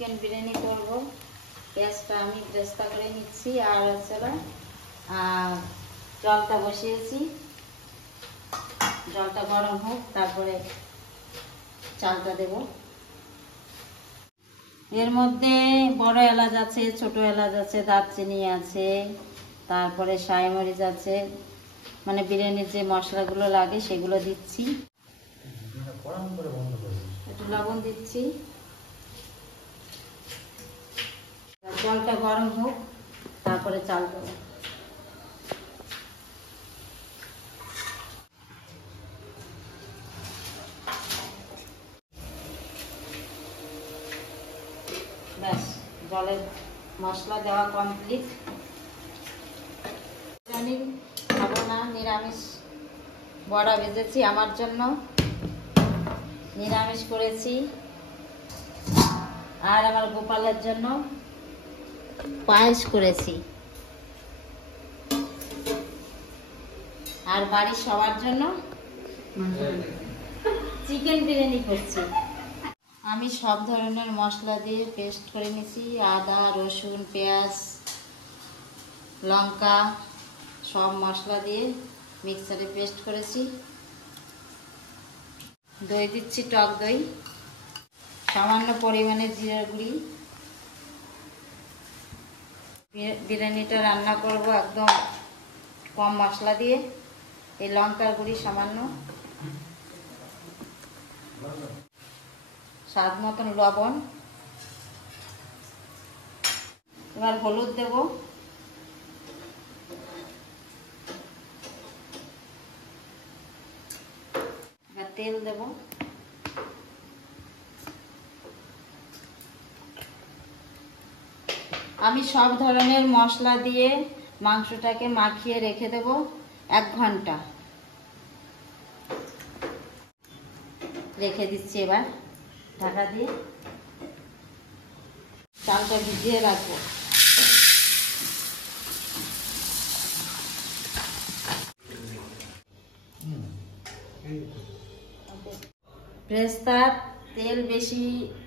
Chicken biryani করবো। পেঁয়াজটা আমি ব্রেস্তা করে নিচ্ছি, আর হচ্ছে জলটা বসিয়েছি, জলটা গরম হোক, তারপরে চালটা দেব। এর মধ্যে বড় এলাচ আছে, ছোট এলাচ আছে, দারচিনি আছে, তারপরে শাহি মরিচ আছে, মানে বিরিয়ানির যে মশলাগুলো লাগে সেগুলো দিচ্ছি। একটু লবণ দিচ্ছি। জলটা গরম হোক, তারপরে চাল দেবো। ব্যাস, জলের মশলা দেওয়া কমপ্লিট। আমি খাবো না, নিরামিষ বড়া ভেজেছি আমার জন্য, নিরামিষ করেছি। আর আমার গোপালের জন্য পায়েস করেছি, আর বাড়ির সবার জন্য চিকেন বিরিয়ানি করছি। আমি সব ধরনের মশলা দিয়ে পেস্ট করে নিয়েছি, আদা, রসুন, পেঁয়াজ, লঙ্কা, সব মশলা দিয়ে মিক্সারে পেস্ট করেছি। দই দিচ্ছি, টক দই, সামান্য পরিমাণে জিরার গুঁড়ি। বিরিয়ানিটা রান্না করব একদম কম মশলা দিয়ে। এই লঙ্কার গুঁড়ি সামান্য, স্বাদ মতন লবণ। এবার হলুদ দেব, এবার তেল দেব। আমি সব ধরনের মশলা দিয়ে মাংসটাকে মাখিয়ে রেখে দেব 1 ঘন্টা। রেখে দিচ্ছি, এবার ঢাকা দিয়ে চালটা ভিজিয়ে রাখবো। ব্রেস্তার তেল বেশি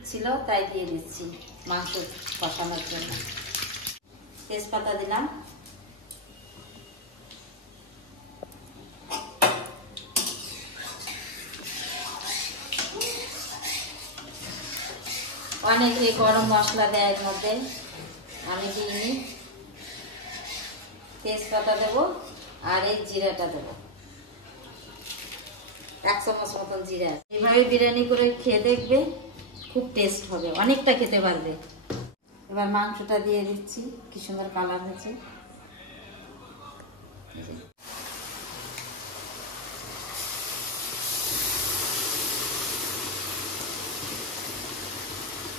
ছিল, তাই দিয়ে দিচ্ছি মাংস কষানোর জন্য। তেজপাতা দিলাম, অনেকে গরম মশলা দেয় এর মধ্যে, আমি দিইনি। তেজপাতা দেবো, আর এই জিরাটা দেবো, 1 চামচ মতন জিরা। এভাবে বিরিয়ানি করে খেয়ে দেখবে, খুব টেস্ট হবে, অনেকটা খেতে পারবে। এবার মাংসটা দিয়ে দিচ্ছি, কি সুন্দর কালার হয়েছে।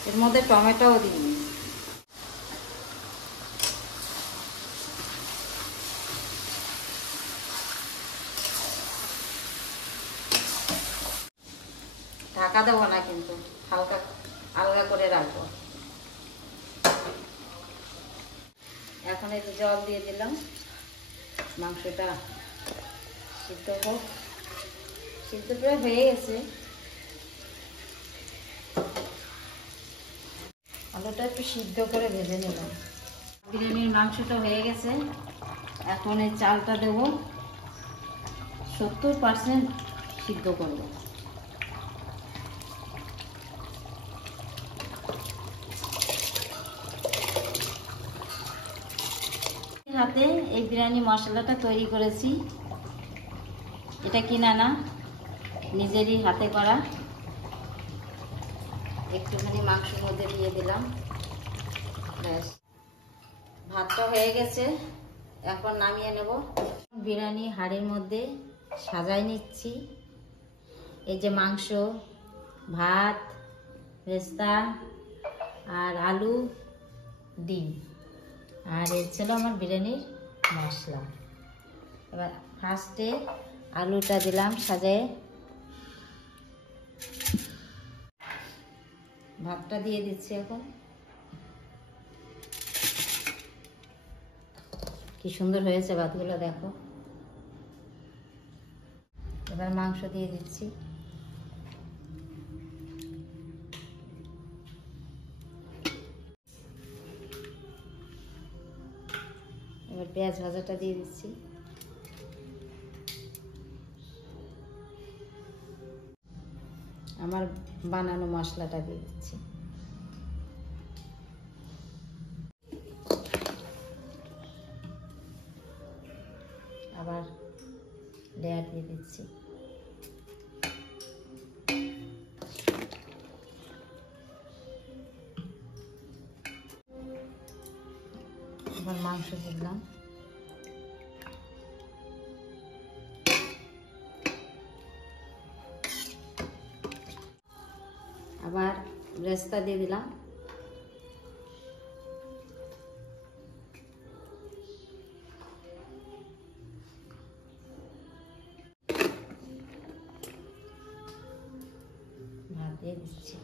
এর মধ্যে টমেটোও দিই। ঢাকা দেবো না কিন্তু, হালকা আলগা করে রাখবো। এখন একটু জল দিয়ে দিলাম, মাংসটা সিদ্ধ হোক। সিদ্ধ প্রায় হয়ে গেছে, আলুটা একটু সিদ্ধ করে ভেজে নিলাম। বিরিয়ানির মাংসটা হয়ে গেছে, এখন এই চালটা দেব, 70% সিদ্ধ করব। হাতে এই বিরিয়ানি মশলাটা তৈরি করেছি, এটা কিনা না, নিজেরই হাতে করা। একটুখানি মাংসের মধ্যে দিয়ে দিলাম, ব্যাস। ভাতটা হয়ে গেছে, এখন নামিয়ে নেব। বিরিয়ানি হাঁড়ির মধ্যে সাজাই নিচ্ছি। এই যে মাংস, ভাত, পেস্তা আর আলু, ডিম, আর এই ছিল আমার বিরিয়ানির মশলা। এবার ফার্স্টে আলুটা দিলাম সাজায়ে, ভাতটা দিয়ে দিচ্ছি। এখন কি সুন্দর হয়েছে ভাতগুলো, দেখো। এবার মাংস দিয়ে দিচ্ছি, এবার পেঁয়াজ ভাজাটা দিয়ে দিচ্ছি। আমার বানানো মশলাটা দিয়ে দিচ্ছি। আবার লেয়ার দিয়ে দিচ্ছি। আবার মাংস দিলাম। আবার রেস্তা দিয়ে দিলাম। ভাত দিয়ে দিচ্ছি।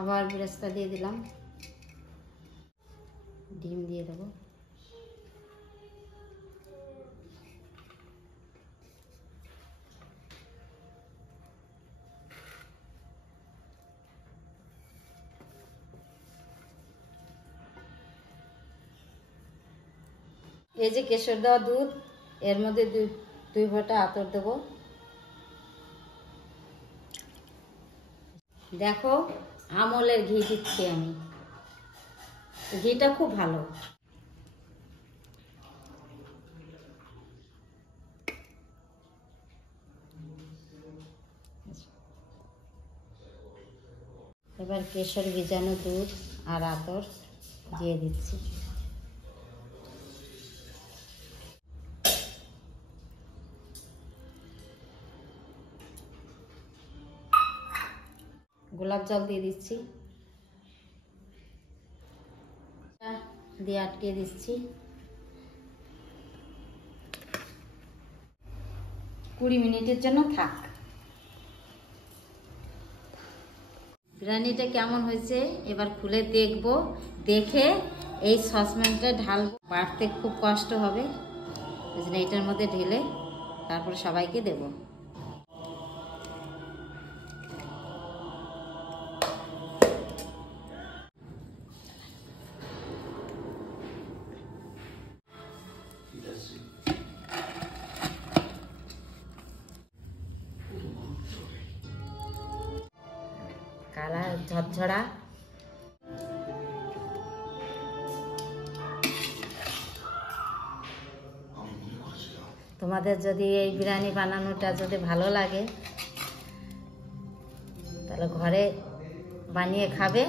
আবার বেরেস্তা দিয়ে দিলাম। ডিম দিয়ে দেবো। এই যে কেশর দেওয়া দুধ, এর মধ্যে দুই ফোঁটা আতর দেবো। দেখো আমলের ঘি দিচ্ছি আমি, ঘিটা খুব ভালো। এবার কেশর ভিজানো দুধ আর আতর দিয়ে দিচ্ছি। গোলাপ জল দিয়ে দিচ্ছি, দিয়ে আটকে দিচ্ছি। 20 মিনিটের জন্য থাক। বিরিয়ানিটা কেমন হয়েছে এবার খুলে দেখবো, দেখে এই সসপ্যানটা ঢালবো। বাড়তে খুব কষ্ট হবে, ওই জন্য এটার মধ্যে ঢেলে তারপর সবাইকে দেবো। কালার ঝরঝরা। তোমাদের যদি এই বিরিয়ানি বানানোটা যদি ভালো লাগে তাহলে ঘরে বানিয়ে খাবে।